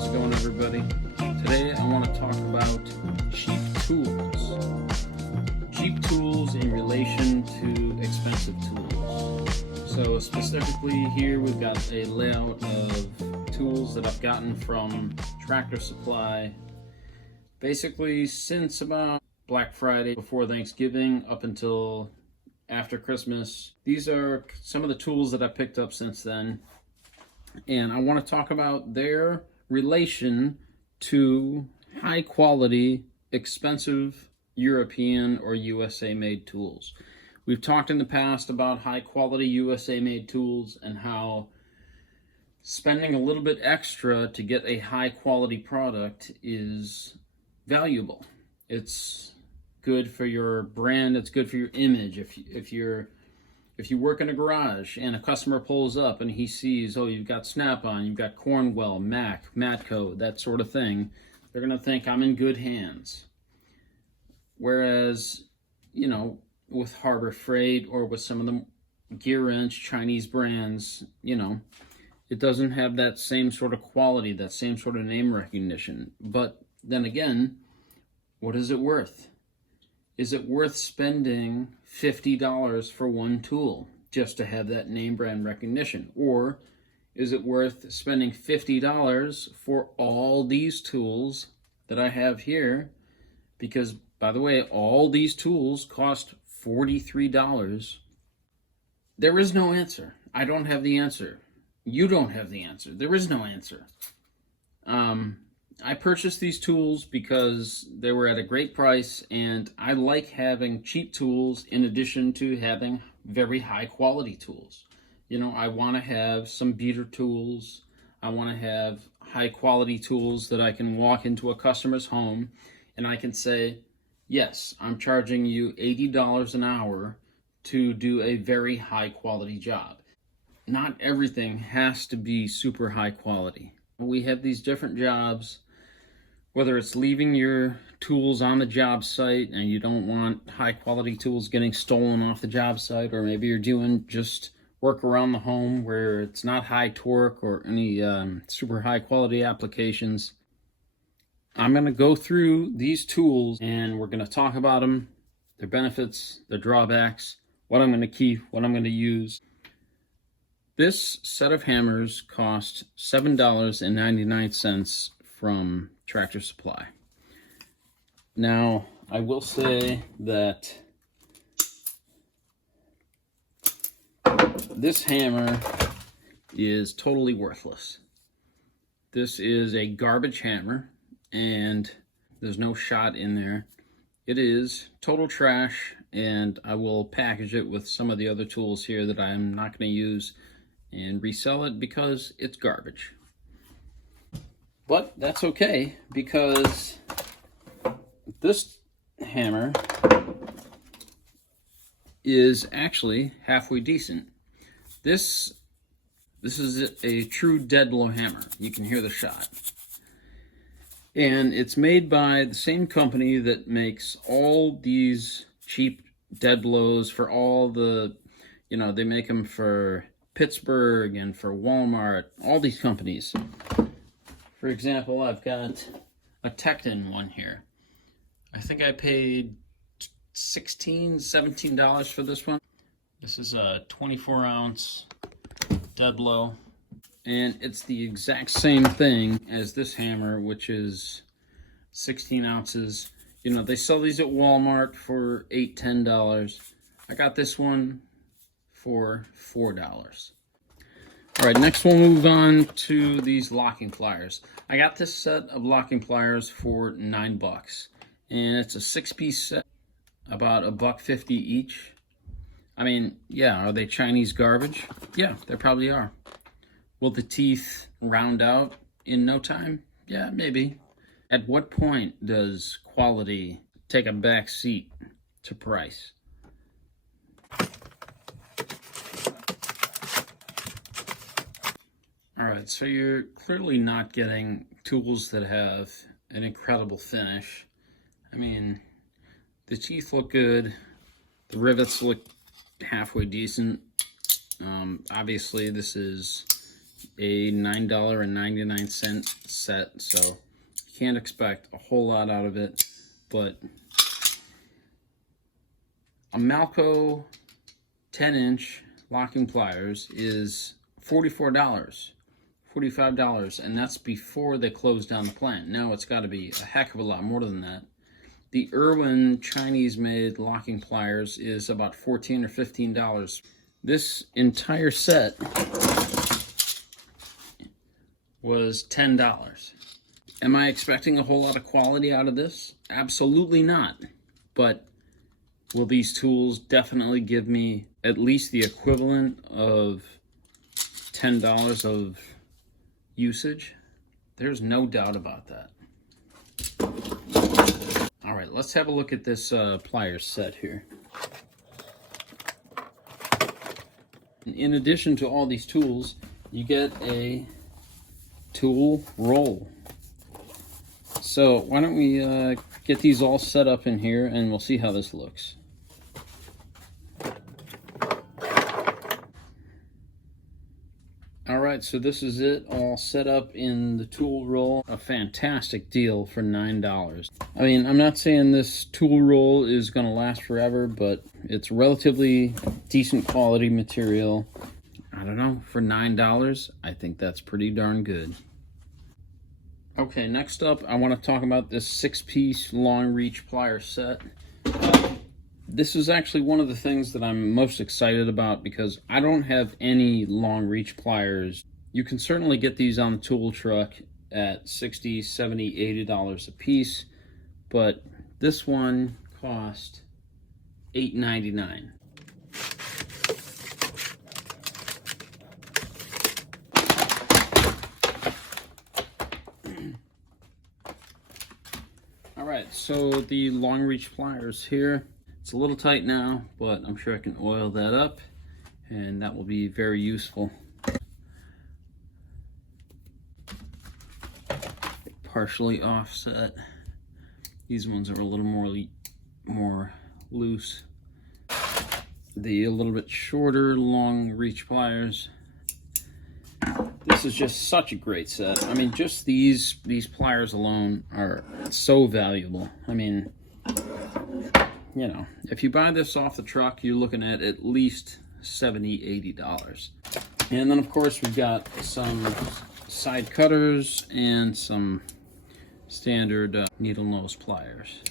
How's it going, everybody? Today I want to talk about cheap tools. Cheap tools in relation to expensive tools. So specifically here we've got a layout of tools that I've gotten from Tractor Supply basically since about Black Friday, before Thanksgiving, up until after Christmas. These are some of the tools that I picked up since then, and I want to talk about their relation to high quality, expensive European or USA made tools. We've talked in the past about high quality USA made tools and how spending a little bit extra to get a high quality product is valuable. It's good for your brand, it's good for your image. If you work in a garage and a customer pulls up and he sees, oh, you've got Snap-on, you've got Cornwell, Mac, Matco, that sort of thing, they're going to think I'm in good hands. Whereas, with Harbor Freight or with some of the gear wrench Chinese brands, it doesn't have that same sort of quality, that same sort of name recognition. But then again, what is it worth? Is it worth spending $50 for one tool just to have that name brand recognition? Or is it worth spending $50 for all these tools that I have here? Because, by the way, all these tools cost $43. There is no answer. I don't have the answer. You don't have the answer. There is no answer. I purchased these tools because they were at a great price, and I like having cheap tools in addition to having very high quality tools. I want to have some beater tools. I want to have high quality tools that I can walk into a customer's home and I can say, yes, I'm charging you $80 an hour to do a very high quality job. Not everything has to be super high quality. We have these different jobs, whether it's leaving your tools on the job site and you don't want high quality tools getting stolen off the job site, or maybe you're doing just work around the home where it's not high torque or any super high quality applications. I'm going to go through these tools and we're going to talk about them, their benefits, their drawbacks, what I'm going to keep, what I'm going to use. This set of hammers cost $7.99 from Tractor Supply. Now, I will say that this hammer is totally worthless. This is a garbage hammer, and there's no shot in there. It is total trash, and I will package it with some of the other tools here that I'm not going to use and resell it because it's garbage. But that's okay, because this hammer is actually halfway decent. This is a true dead blow hammer. You can hear the shot. And it's made by the same company that makes all these cheap dead blows for all the, they make them for Pittsburgh and for Walmart, all these companies. For example, I've got a Tecton one here. I think I paid $16, $17 for this one. This is a 24-ounce dead blow, and it's the exact same thing as this hammer, which is 16 ounces. They sell these at Walmart for $8, $10. I got this one for $4. All right, next we'll move on to these locking pliers. I got this set of locking pliers for $9, and it's a 6-piece set, about $1.50 each. I mean, yeah, are they Chinese garbage? Yeah, they probably are. Will the teeth round out in no time? Yeah, maybe. At what point does quality take a back seat to price? All right, so you're clearly not getting tools that have an incredible finish. I mean, the teeth look good. The rivets look halfway decent. Obviously, this is a $9.99 set, so you can't expect a whole lot out of it. But a Malco 10-inch locking pliers is $44, $45, and that's before they close down the plant. Now it's got to be a heck of a lot more than that. The Irwin Chinese-made locking pliers is about $14 or $15. This entire set was $10. Am I expecting a whole lot of quality out of this? Absolutely not. But will these tools definitely give me at least the equivalent of $10 of usage? There's no doubt about that. All right, let's have a look at this pliers set here. In addition to all these tools, you get a tool roll. So why don't we get these all set up in here and we'll see how this looks. Alright, so this is it all set up in the tool roll. A fantastic deal for $9. I mean, I'm not saying this tool roll is going to last forever, but it's relatively decent quality material. I don't know, for $9, I think that's pretty darn good. Okay, next up, I want to talk about this 6-piece long reach plier set. This is actually one of the things that I'm most excited about because I don't have any long reach pliers. You can certainly get these on the tool truck at $60, $70, $80 a piece, but this one cost $8.99. All right, so the long reach pliers here. It's a little tight now, but I'm sure I can oil that up, and that will be very useful. Partially offset. These ones are a little more loose. The a little bit shorter long reach pliers. This is just such a great set. I mean, just these pliers alone are so valuable. I mean, you know, if you buy this off the truck, you're looking at least $70, $80. And then, of course, we've got some side cutters and some standard needle nose pliers.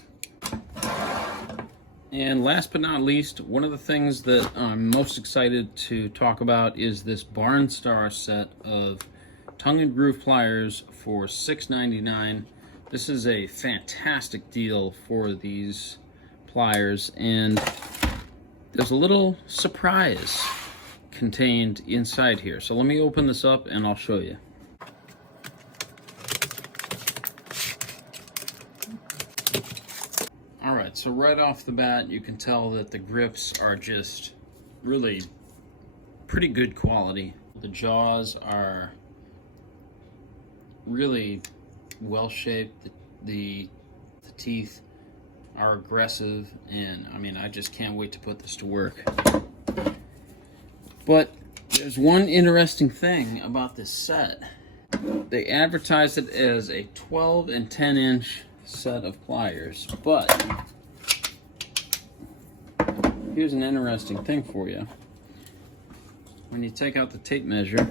And last but not least, one of the things that I'm most excited to talk about is this Barnstar set of tongue and groove pliers for $6.99. This is a fantastic deal for these pliers, and there's a little surprise contained inside here. So let me open this up and I'll show you. All right, so right off the bat, you can tell that the grips are just really pretty good quality. The jaws are really well shaped. The teeth are aggressive, and I mean, I just can't wait to put this to work. But there's one interesting thing about this set. They advertised it as a 12 and 10-inch set of pliers, but here's an interesting thing for you. When you take out the tape measure,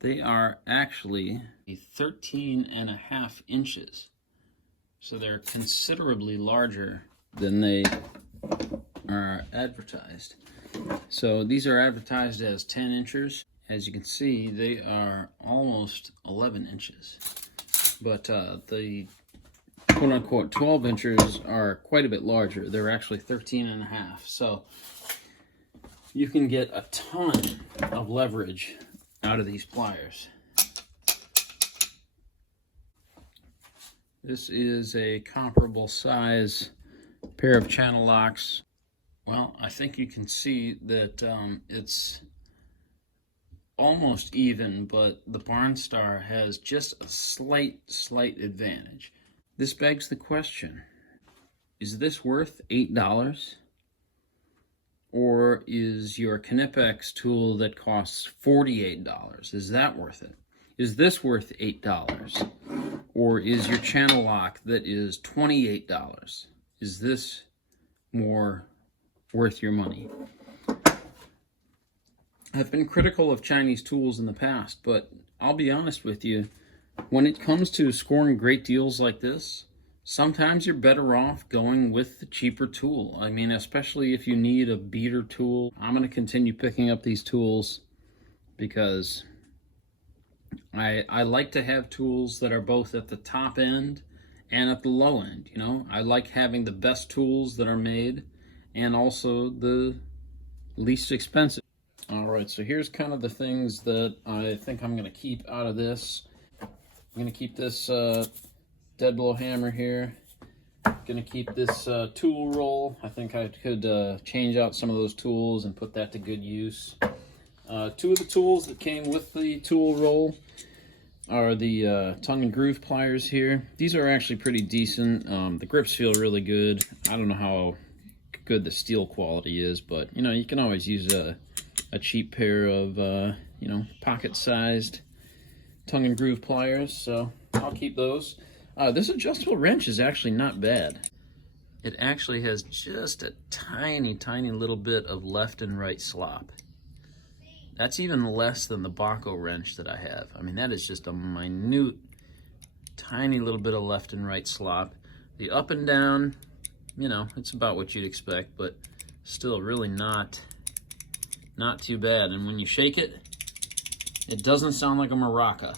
they are actually 13.5 inches. So they're considerably larger than they are advertised. So these are advertised as 10 inches. As you can see, they are almost 11 inches. But the quote-unquote 12 inches are quite a bit larger. They're actually 13.5. So you can get a ton of leverage out of these pliers. This is a comparable size pair of channel locks. Well, I think you can see that it's almost even, but the Barnstar has just a slight advantage. This begs the question, is this worth $8? Or is your Knipex tool that costs $48, is that worth it? Is this worth $8? Or is your channel lock that is $28? Is this more worth your money? I've been critical of Chinese tools in the past, but I'll be honest with you, when it comes to scoring great deals like this, sometimes you're better off going with the cheaper tool. I mean, especially if you need a beater tool. I'm going to continue picking up these tools because I like to have tools that are both at the top end and at the low end. You know, I like having the best tools that are made and also the least expensive. All right, so here's kind of the things that I think I'm going to keep out of this. I'm going to keep this dead blow hammer here. Gonna keep this tool roll. I think I could change out some of those tools and put that to good use. Two of the tools that came with the tool roll are the tongue and groove pliers here. These are actually pretty decent. The grips feel really good. I don't know how good the steel quality is, but you know, you can always use a cheap pair of you know, pocket-sized tongue and groove pliers, so I'll keep those. This adjustable wrench is actually not bad. It actually has just a tiny, tiny little bit of left and right slop. That's even less than the Baco wrench that I have. I mean, that is just a minute, tiny little bit of left and right slop. The up and down, you know, it's about what you'd expect, but still really not too bad. And when you shake it, it doesn't sound like a maraca.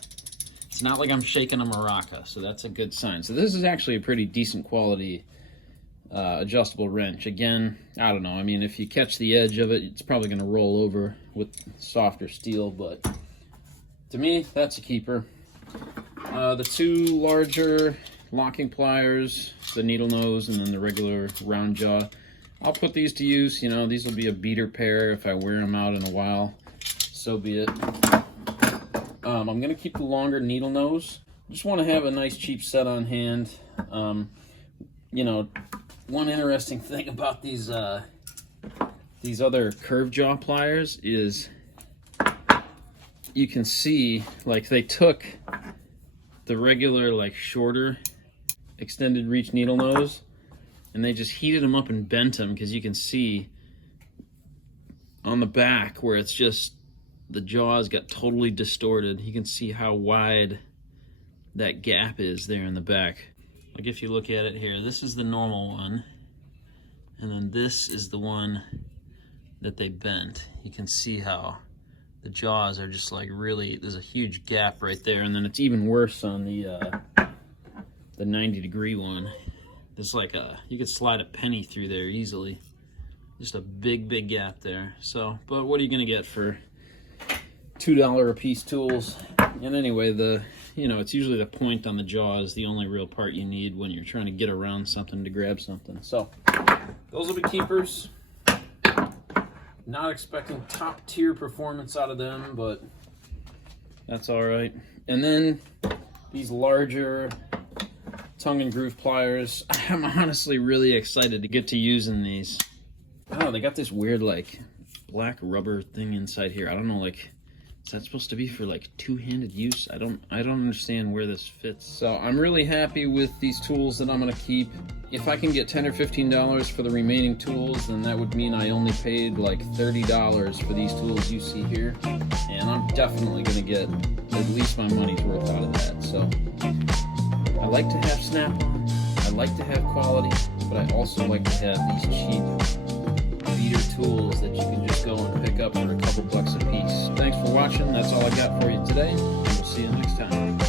It's not like I'm shaking a maraca, so that's a good sign. So this is actually a pretty decent quality adjustable wrench. Again, I don't know. I mean, if you catch the edge of it, it's probably going to roll over with softer steel, but to me, that's a keeper. The two larger locking pliers, the needle nose and then the regular round jaw, I'll put these to use. You know, these will be a beater pair if I wear them out in a while. So be it. I'm going to keep the longer needle nose. Just want to have a nice cheap set on hand. You know, one interesting thing about these other curved jaw pliers is you can see, like, they took the regular, like, shorter extended reach needle nose and they just heated them up and bent them, because you can see on the back where it's just the jaws got totally distorted. You can see how wide that gap is there in the back. Like if you look at it here, this is the normal one, and then this is the one that they bent. You can see how the jaws are just like really, there's a huge gap right there, and then it's even worse on the 90-degree one. There's like you could slide a penny through there easily. Just a big gap there. So, but what are you gonna get for $2 a piece tools? And anyway, you know, it's usually the point on the jaw is the only real part you need when you're trying to get around something to grab something. So those will be keepers. Not expecting top tier performance out of them, but that's all right. And then these larger tongue and groove pliers, I'm honestly really excited to get to using these. Oh, they got this weird like black rubber thing inside here. I don't know, like, is that supposed to be for like two-handed use? I don't understand where this fits. So I'm really happy with these tools that I'm gonna keep. If I can get $10 or $15 for the remaining tools, then that would mean I only paid like $30 for these tools you see here. And I'm definitely gonna get at least my money's worth out of that. So I like to have snap-on, I like to have quality, but I also like to have these cheap beater tools that you can just go and pick up for a couple bucks a piece. Thanks for watching. That's all I got for you today. We'll see you next time.